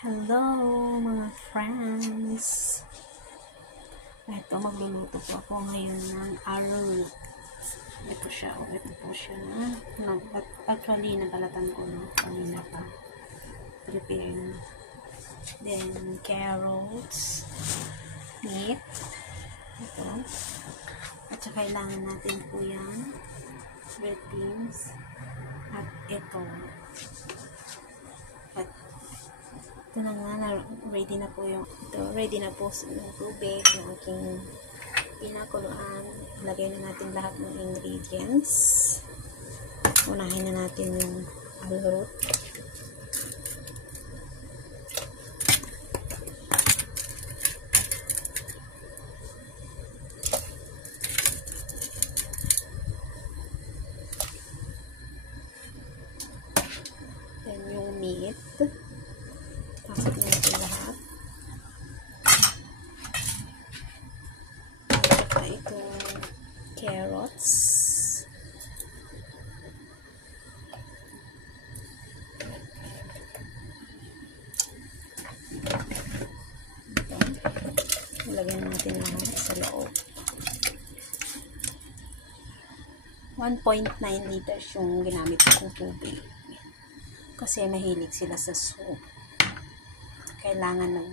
Hello mga friends! Ito, magluluto po ako ngayon ng arrowroot. Ito siya, ito po siya na. Actually, nabalatan ko no, kanina pa. Prepare na. Then, carrots, meat, ito. At saka kailangan natin po yan, red beans, at ito. At ito na nga, ready na po yung ready na po yung tubig, yung aking pinakuluan. Lagay na natin lahat ng ingredients. Unahin na natin yung arrowroot. Then yung meat. Pasok na natin lahat. Saka itong carrots. Ito. Ilagay natin lahat sa loob. 1.9 liters yung ginamit kong tubig. Kasi mahilig sila sa soup. Kailangan ng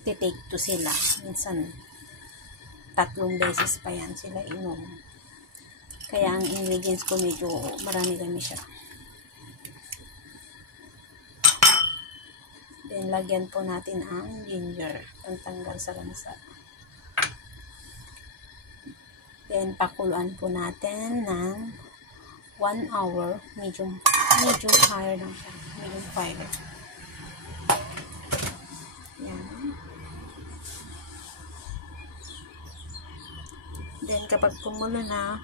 take to sila. Minsan, 3 beses pa yan sila inom. Kaya ang ingredients ko medyo marami-rami siya. Then, lagyan po natin ang ginger. Pantanggal sa lansa. Then, pakuluan po natin ng 1 hour. Medium higher lang siya. Medium fire. Yan. Then, kapag kumulo na,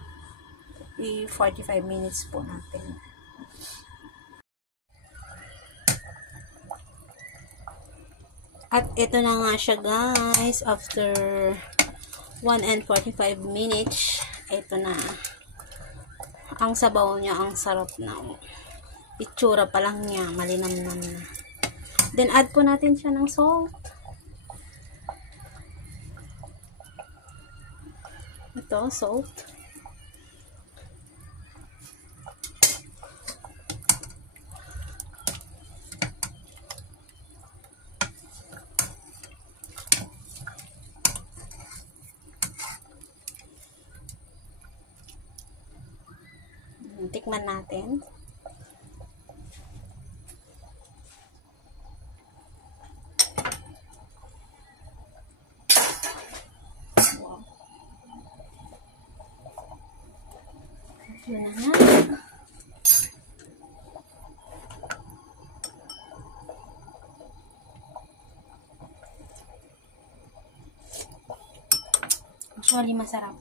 45 minutes po natin. At ito na nga siya guys. After 1 and 45 minutes, ito na. Ang sabaw niya, ang sarap na. Itsura pa lang niya, malinamnam na. Then, add po natin siya ng salt. Ito, salt. Tikman natin. Wow. Yun na nga. Actually, masarap.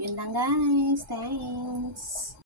Yun lang guys. Thanks.